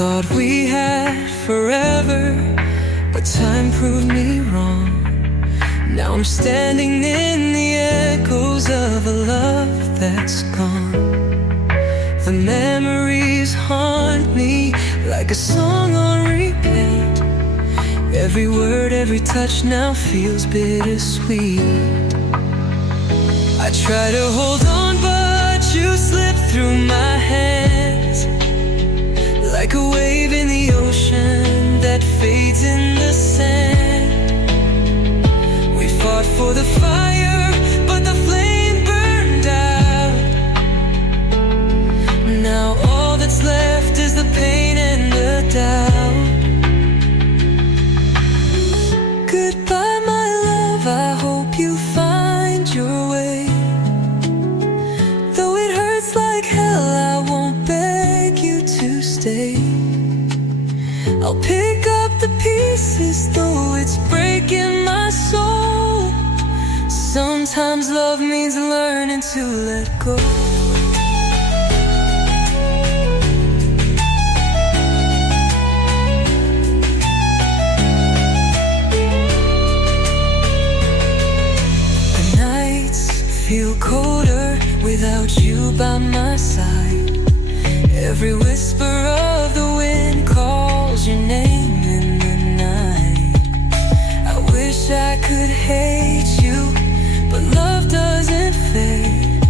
thought we had forever, but time proved me wrong. Now I'm standing in the echoes of a love that's gone. The memories haunt me like a song on repeat. Every word, every touch now feels bittersweet. I try to hold on, but you slip through my hands like a wave in the ocean that fades in the sand. We fought for the fire, but the flame burned out. Now all that's left is the pain and the doubt. Goodbye, my love, I hope you find your way. Though it hurts like hell, I won't beg you to stay. I'll pick up the pieces, though it's breaking my soul. Sometimes love means learning to let go. The nights feel colder without you by my side. Every whisper of the wind calls your name in the night. I wish I could hate you, but love doesn't fade.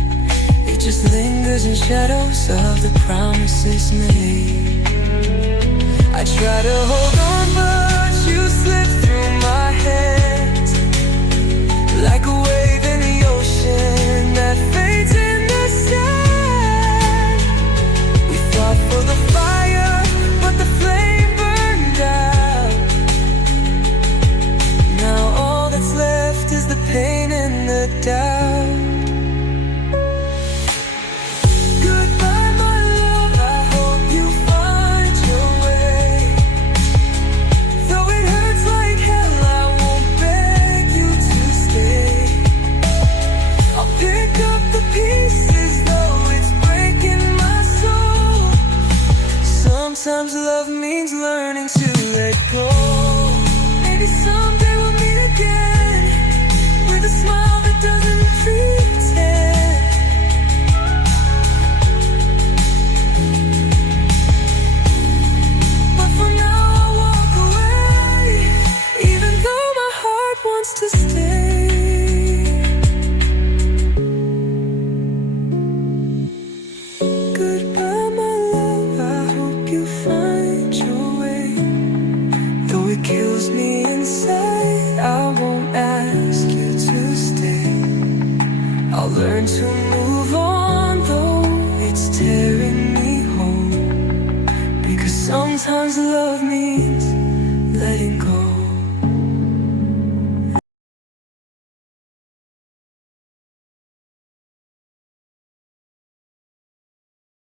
It just lingers in shadows of the promises made. I try to hold on, but you slip through my hands like a wave in the ocean that fades in the sand. We fought for the fire, but the flame burned out. Now all that's left is the pain and the doubt. Goodbye, my love, I hope you find your way. Though it hurts like hell, I won't beg you to stay. I'll pick up the pieces, though it's breaking my soul. Sometimes love means learning to let go. Maybe someday we'll meet again with a smile that doesn't pretend. But for now I'll walk away, even though my heart wants to stay. Goodbye, my love, I hope you find your way. Though it kills me inside, I won't ask you to stay. I'll learn to move on, though it's tearing me home. Because sometimes love means letting go.